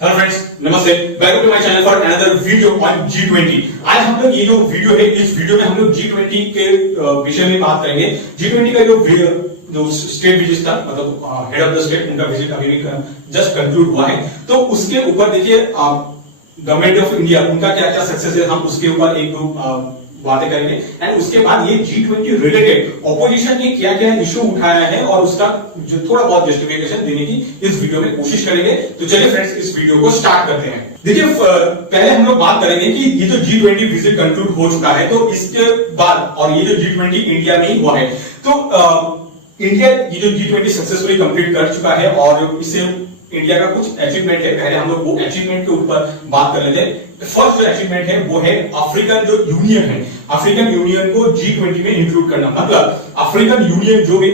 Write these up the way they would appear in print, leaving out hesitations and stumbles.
Hello friends, नमस्ते। Welcome to my channel for another video on G20। आज हम लोग ये जो वीडियो है, इस वीडियो में हम लोग G20 के विषय में बात करेंगे। G20 का जो स्टेट विजिट था, मतलब हेड ऑफ द स्टेट, उनका विजिट अभी भी जस्ट कंक्लूड हुआ है। तो उसके ऊपर देखिए गवर्नमेंट ऑफ इंडिया, उनका क्या क्या सक्सेस है, हम उसके ऊपर एक दो बातें करेंगे। एंड उसके बाद ये G20 रिलेटेड ऑपोजिशन ने क्या क्या इशू उठाया है और उसका जो थोड़ा बहुत जस्टिफिकेशन देने की इस वीडियो में कोशिश करेंगे। तो चलिए फ्रेंड्स, इस वीडियो को स्टार्ट करते हैं। देखिए, पहले हम लोग बात करेंगे कि ये जो G20 विजिट कंक्लूड हो चुका है, तो इसके बाद और ये जो G20 इंडिया में ही हुआ है, तो इंडिया ये जो G20 सक्सेसफुली कंप्लीट कर चुका है और इससे इंडिया का कुछ अचीवमेंट है। पहले हम लोग वो अचीवमेंट के ऊपर बात कर लेते हैं। फर्स्ट जो अचीवमेंट है वो है अफ्रीकन जो यूनियन है, अफ्रीकन यूनियन को G20 में इंक्लूड करना। मतलब अफ्रीकन यूनियन जो भी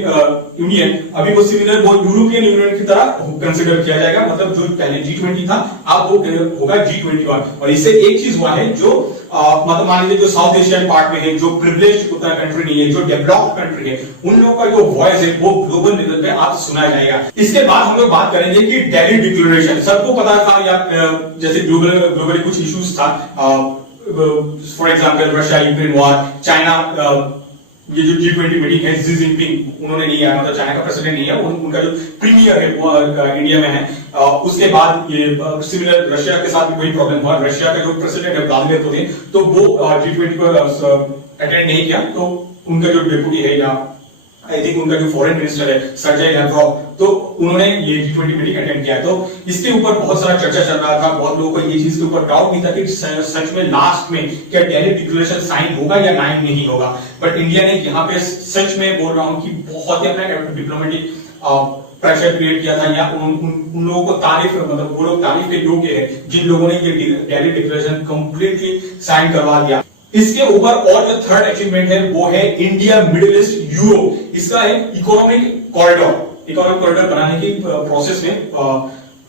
यूनियन अभी वो सिमिलर वो यूरोपियन यूनियन की तरह कंसिडर किया जाएगा। मतलब जो पहले G20 था, अब वो होगा G21। और इससे एक चीज हुआ है, जो मतलब मान लीजिए जो साउथ एशियन पार्ट में है, जो प्रिविलेज्ड उतना कंट्री नहीं है, जो डेवलप्ड कंट्री है, उन लोगों का जो वॉइस है वो ग्लोबल लेवल पे आज सुना जाएगा। इसके बाद हम लोग बात करेंगे कि दिल्ली डिक्लेरेशन। सबको पता था, या जैसे ग्लोबली कुछ इश्यूज था, for example Russia Ukraine war, China, ये जो G20 मीटिंग है, शी जिनपिंग उन्होंने नहीं आया, मतलब चाइना का प्रेसिडेंट नहीं है, उनका जो प्रीमियर है वो इंडिया में है। उसके बाद ये सिमिलर रशिया के साथ भी वही प्रॉब्लम हुआ। रशिया का जो प्रेसिडेंट है व्लादिमीर पुतिन, तो वो G20 को अटेंड नहीं किया। तो उनका जो डेप्यूटी है, या आई थिंक उनका जो फॉरेन मिनिस्टर है सर्जेई लैवरोव, तो उन्होंने ये G20 मीटिंग अटेंड किया। तो इसके ऊपर बहुत सारा चर्चा चल रहा था। बहुत लोगों को ये चीज के ऊपर डाउट भी था कि सच में लास्ट में क्या दिल्ली डिक्लेरेशन साइन होगा या नहीं होगा। बट इंडिया ने यहाँ पे सच में बोल रहा हूँ कि बहुत ही अपना डिप्लोमेटिक प्रेशर क्रिएट किया था, या उन लोगों को तारीफ, मतलब वो लोग तारीफ के योग्य है जिन लोगों ने ये दिल्ली डिक्लेरेशन कंप्लीटली साइन करवा दिया। इसके ऊपर और जो थर्ड अचीवमेंट है वो है इंडिया मिडिल ईस्ट यूरोप। इसका एक इकोनॉमिक कॉरिडोर बनाने की प्रोसेस में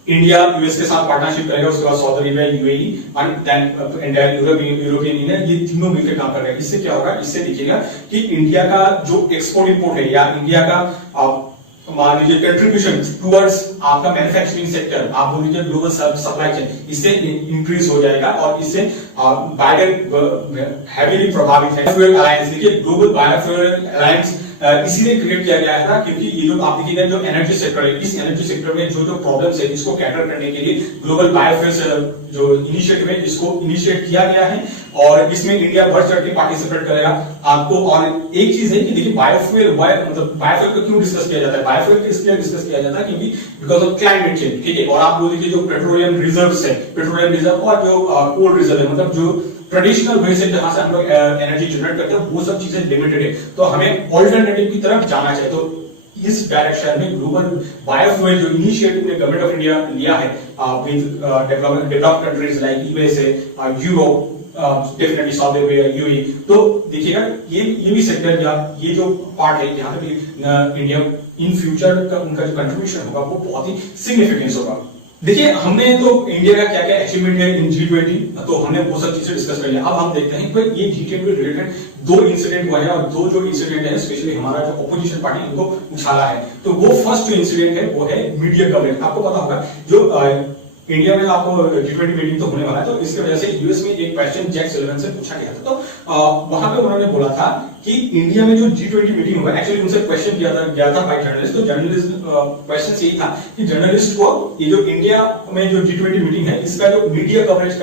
इंडिया यूएस के साथ पार्टनरशिप करेगा। उसके बाद Saudi Arabia, UAE and then European Union, ये तीनों मिलकर काम कर रहे हैं। इससे क्या होगा, इससे देखिएगा कि इंडिया का जो एक्सपोर्ट इंपोर्ट है, या इंडिया का मान लीजिए कंट्रीब्यूशन टुवर्ड्स आपका मैन्युफैक्चरिंग सेक्टर, आप बोल लीजिए ग्लोबल सप्लाई चेन, इससे इंक्रीज हो जाएगा। और इससे बाइडेन हैवीली प्रभावित है। फ्यूल अलायंस, देखिए ग्लोबल बायोफ्यूल अलायंस इसीलिए क्रिएट किया गया था क्योंकि ये जो आप देखिएगा जो एनर्जी सेक्टर है, इस एनर्जी सेक्टर में जो प्रॉब्लम्स है, इसको कैटर करने के लिए ग्लोबल बायोफ्यूल्स जो इनिशिएटिव है, इसको इनिशिएट किया गया है। और इसमें इंडिया बढ़ चढ़ के पार्टिसिपेट करेगा आपको। और एक चीज है कि देखिए बायोफ्यूल को क्यों डिस्कस किया जाता है, बायोफ्यूल इसलिए डिस्कस किया जाता है क्योंकि बिकॉज ऑफ क्लाइमेट चेंज, ठीक है। और आप बोल दीजिए जो पेट्रोलियम रिजर्व्स है, पेट्रोलियम रिजर्व और जो कोल रिजर्व है, मतलब जो ट्रेडिशनल वे से जहां से हम लोग एनर्जी जनरेट करते हैं, वो सब चीजें लिमिटेड है। तो हमें ऑल्टरनेटिव की तरफ जाना चाहिए। तो इस डायरेक्शन में ग्लोबल बायोफ्यूल जो इनिशिएटिव ने गवर्नमेंट ऑफ इंडिया लिया है with developed countries like USA, Europe, definitely Saudi Arabia, UAE, तो देखिएगा ये भी सेक्टर, या ये जो पार्ट है, यहाँ पे भी इंडिया इन फ्यूचर का उनका जो कंट्रीब्यूशन होगा वो बहुत ही सिग्निफिकेंस होगा। देखिए, हमने तो इंडिया का क्या क्या अचीवमेंट है इन G20, तो हमने वो सब चीजें डिस्कस कर लिया। अब हम देखते हैं कि ये G20 रिलेटेड दो इंसिडेंट हुआ है, और दो जो इंसिडेंट है स्पेशली हमारा जो ऑपोजिशन पार्टी उनको उछाला है। तो वो फर्स्ट जो इंसिडेंट है वो है मीडिया कवरेज। आपको पता होगा जो इंडिया में आपको G20 मीटिंग तो होने वाला है, तो इसकी वजह से यूएस में एक क्वेश्चन जैक सुलिवन से पूछा गया था। तो वहां पे उन्होंने बोला था कि इंडिया में जो G20 मीटिंग होगा, एक्चुअली उनसे क्वेश्चन गया था बाय जर्नलिस्ट। तो जर्नलिस्ट क्वेश्चन यही था कि जर्नलिस्ट को ये जो इंडिया में जो G20 मीटिंग है, इसका जो मीडिया कवरेज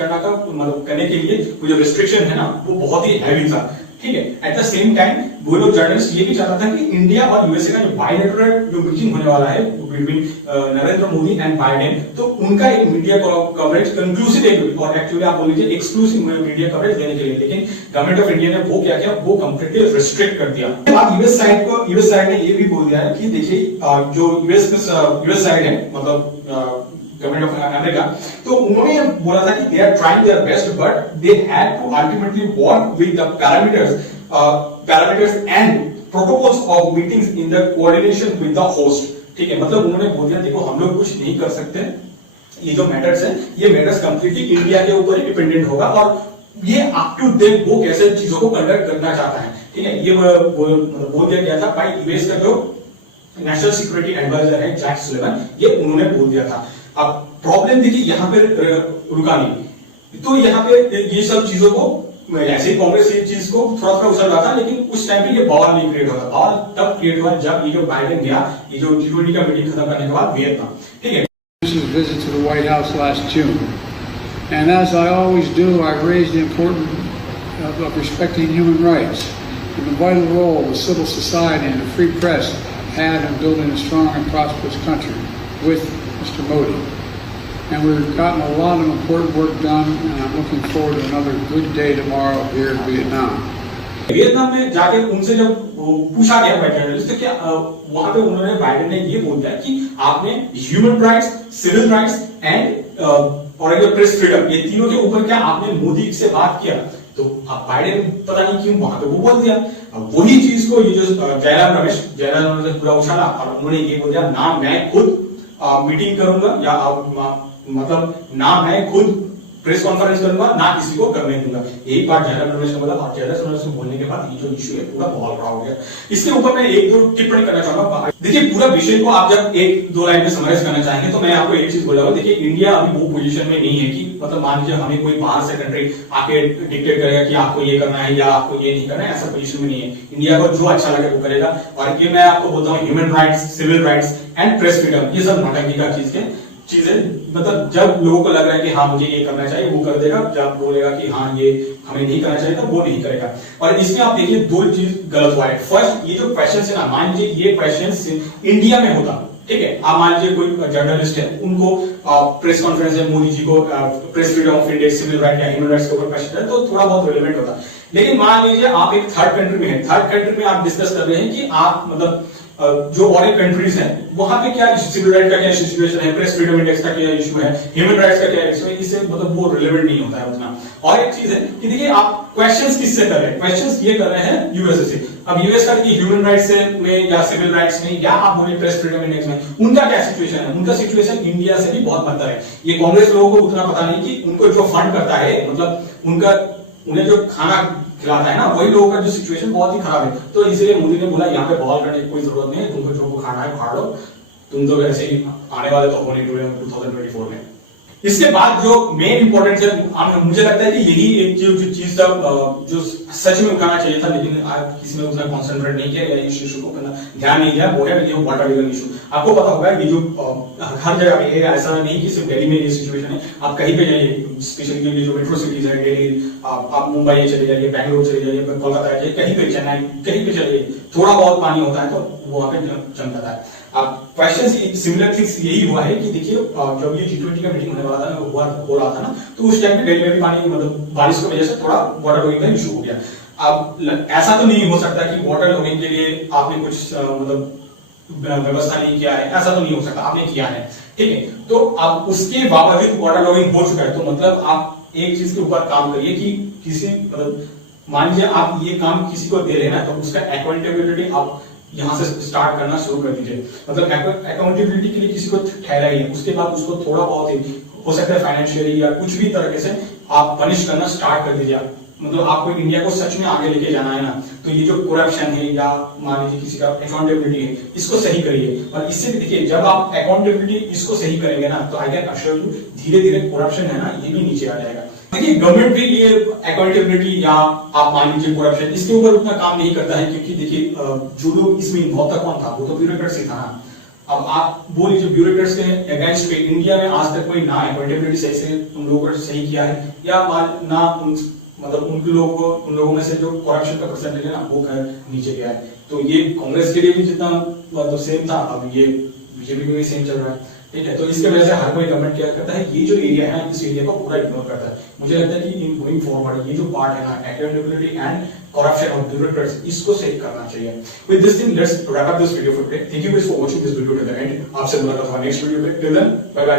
करने के लिए वो जो रिस्ट्रिक्शन है ना, वो बहुत ही हैवी था, ठीक है। एट द सेम टाइम वो लोग जर्नलिस्ट ये भी चाहता था कि इंडिया और यूएसए का जो बायलैटरल जो मीटिंग होने वाला है between Narendra Modi and Biden, तो उनका एक मीडिया कवरेज कंक्लूसिव और एक्चुअली आप बोल लीजिए एक्सक्लूसिव मीडिया कवरेज देने के लिए, लेकिन गवर्नमेंट ऑफ इंडिया ने वो क्या किया, वो कंप्लीटली रिस्ट्रिक्ट कर दिया। अब यूएस साइड ने ये भी बोल दिया है कि देखिए जो यूएस साइड है, मतलब गवर्नमेंट ऑफ अमेरिका, तो उन्होंने बोला था कि they are trying their best but they had to ultimately work with the parameters and protocols of meetings in the coordination with the host, ठीक है। मतलब उन्होंने बोल दिया देखो हम लोग कुछ नहीं कर सकते, ये जो मैटर्स है, ये मैटर्स कंप्लीटली इंडिया के ऊपर ही डिपेंडेंट होगा, और ये अप टू देम वो कैसे चीजों को कंडक्ट करना चाहता है, ठीक है। ये बोल दिया गया था बाय यूएस का जो नेशनल सिक्योरिटी एडवाइजर है जैक सुलिवन, ये उन्होंने बोल दिया था। अब प्रॉब्लम देखिए यहाँ पे रुका नहीं, तो यहाँ पे ये सब चीजों को ऐसे ही कांग्रेस ये चीज को थोड़ा थोड़ा उछल रहा था, लेकिन उस टाइम पे ये बवाल नहीं क्रिएट हुआ। बवाल तब क्रिएट हुआ जब ये जो बाइडेन गया, ये जो G20 का मीटिंग खत्म करने के बाद वियतनाम, ठीक है। Visit to the White House last June, and as I always do, I raised the importance of respecting human rights and the vital role the civil society and the free press had in building a strong and prosperous country with Mr. Modi. And we've gotten a lot of important work done, and I'm looking forward to another good day tomorrow here in Vietnam. Vietnam में जाके उनसे जब पूछा गया journalist तो क्या वहां पे उन्होंने बाइडेन ने ये बोल दिया कि आपने human rights, civil rights and और प्रेस फ्रीडम, ये तीनों के ऊपर क्या आपने मोदी से बात किया? तो बाइडेन पता नहीं क्यों वहां पे वो बोल दिया। वही चीज को ये जो जयराम रमेश ने पूरा उछाला और उन्होंने ये बोल दिया, ना मैं खुद मीटिंग करूंगा या मतलब ना मैं खुद प्रेस कॉन्फ्रेंस करूंगा, ना किसी को करने दूंगा। एक बार जयराम रमेश ने बोला और जयराम रमेश ने बोलने के बाद ये जो इशू है पूरा बहुत बड़ा हो गया। इसके ऊपर मैं एक दो टिप्पणी करना चाहूंगा। देखिए पूरा विषय को आप जब एक दो लाइन में समराइज करना चाहेंगे तो मैं आपको एक चीज बोलूंगा, देखिए इंडिया अभी वो पोजीशन में नहीं है कि मतलब मान लीजिए हमें कोई बाहर से कंट्री आके डिक्टेट करेगा कि आपको ये करना है या आपको ये नहीं करना है, ऐसा पोजीशन में नहीं है। इंडिया को जो अच्छा लगे वो करेगा। और ये मैं आपको बोलता हूँ human rights, civil rights and press freedom, ये सब नौटंकी का चीजें मतलब जब लोगों को लग रहा है कि हाँ मुझे ये करना चाहिए वो कर देगा, जब बोलेगा कि हाँ ये हमें नहीं करना चाहिए तो वो नहीं करेगा। और इसमें आप देखिए दो चीज गलत हुआ है। फर्स्ट, ये जो क्वेश्चन है ना, मान लीजिए ये क्वेश्चन इंडिया में होता, ठीक है, आप मान लीजिए कोई जर्नलिस्ट है, उनको प्रेस कॉन्फ्रेंस में मोदी जी को press freedom of India, civil right या ह्यूमन राइट्स के ऊपर क्वेश्चन है तो थोड़ा बहुत रिलेवेंट होता। लेकिन मान लीजिए आप एक थर्ड कंट्री में है, थर्ड कंट्री में आप डिस्कस कर रहे हैं कि आप मतलब जो और एक कंट्रीज हैं वहां पे क्या सिविल राइट का क्या सिचुएशन है, प्रेस फ्रीडम इंडेक्स का क्या इशू है, ह्यूमन राइट्स का क्या इशू है, इससे मतलब वो रिलेवेंट नहीं होता है उतना। और एक चीज है कि देखिए आप क्वेश्चंस किससे कर रहे हैं, क्वेश्चंस ये कर रहे हैं यूएसए से। अब यूएस का देखिए ह्यूमन राइट्स में या सिविल राइट्स में या आप बोले प्रेस फ्रीडम इंडेक्स में उनका क्या सिचुएशन है, उनका सिचुएशन इंडिया से भी बहुत बेहतर है। ये कांग्रेस लोगों को उतना पता नहीं कि उनको जो फंड करता है मतलब उन्हें जो खाना खिलाता है ना, वही लोगों का जो सिचुएशन बहुत ही खराब है। तो इसलिए मोदी ने बोला यहाँ पे बवाल करने की कोई जरूरत नहीं है, तुमको जो खाना है खा लो, तुम तो वैसे ही आने वाले तो हो नहीं 2024 में। इसके बाद जो मेन इंपॉर्टेंट है, मुझे लगता है कि यही एक चीज जो सच में उठाना चाहिए था लेकिन किसी ने उतना कॉन्सेंट्रेट नहीं किया या इस इशू को ध्यान नहीं दिया, वो है ये वाटर लेवल इशू। आपको पता होगा ये जो हर जगह पे है, ऐसा नहीं कि सिर्फ दिल्ली में ये सिचुएशन है, आप कहीं पे जाइए, स्पेशली जो मेट्रो सिटीज है, दिल्ली, आप मुंबई चले जाइए, बैंगलोर चले जाइए, कोलकाता जाइए, कहीं पे चेन्नई कहीं पे चले जाइए, थोड़ा बहुत पानी होता है तो वहां पे जम जाता है। अब क्वेश्चन सिमिलर थिंग्स यही हुआ है कि देखिए जब ये G20 का मीटिंग होने वाला था, हो रहा था ना, तो उस टाइम पे दिल्ली में भी पानी मतलब बारिश की वजह से थोड़ा वाटर लॉगिंग का इशू हो गया। अब ऐसा तो नहीं हो सकता कि वाटर लॉगिंग के लिए आपने कुछ मतलब व्यवस्था नहीं किया है, ऐसा तो नहीं हो सकता, आपने किया है, ठीक है। तो अब उसके बावजूद वाटर लॉगिंग हो चुका है, तो मतलब आप एक चीज के ऊपर काम करिए कि किसी मतलब मान लीजिए आप ये काम किसी को दे रहे हैं तो उसका अकाउंटेबिलिटी आप यहां से स्टार्ट करना शुरू कर दीजिए। मतलब अकाउंटेबिलिटी के लिए किसी को ठहराइए, उसके बाद उसको थोड़ा बहुत ही हो सकता है फाइनेंशियली या कुछ भी तरीके से आप पनिश करना स्टार्ट कर दीजिए। मतलब आपको इंडिया को सच में आगे लेके जाना है ना, तो ये जो करप्शन है या मान लीजिए किसी का अकाउंटेबिलिटी है, इसको सही करिए। और इससे भी देखिए जब आप अकाउंटेबिलिटी इसको सही करेंगे ना, तो आई कैन अश्योर यू धीरे धीरे करप्शन है ना, ये भी नीचे आ जाएगा। देखिए गवर्नमेंट भी ये अकाउंटेबिलिटी या आप मान लीजिए करप्शन, इसके ऊपर उतना काम नहीं करता है, क्योंकि देखिए जो लोग इसमें इन्वॉल्व था कौन था, वो तो ब्यूरोक्रेट्स ही था ना। अब आप वो लीजिए ब्यूरोक्रेट्स के अगेंस्ट पे इंडिया में आज तक कोई ना अकाउंटेबिलिटी सही से उन लोगों को सही किया है या ना मतलब उन लोगों में से जो करप्शन का परसेंटेज है ना वो नीचे गया है। तो ये कांग्रेस के लिए भी जितना मतलब सेम था, अब ये बीजेपी में भी सेम चल रहा है, ठीक है। तो इसके वजह से हर कोई गवर्नमेंट क्या करता है, ये जो एरिया है इस एरिया को पूरा इग्नोर करता है। मुझे लगता है कि इन गोइंग फॉरवर्ड ये जो पार्ट है ना, accountability and corruption of bureaucrats, इसको सही करना चाहिए। With this thing let's wrap up this video for today. Thank you guys for watching this video till the end. आपसे मुलाकात होगा नेक्स्ट वीडियो पे। Till then bye bye.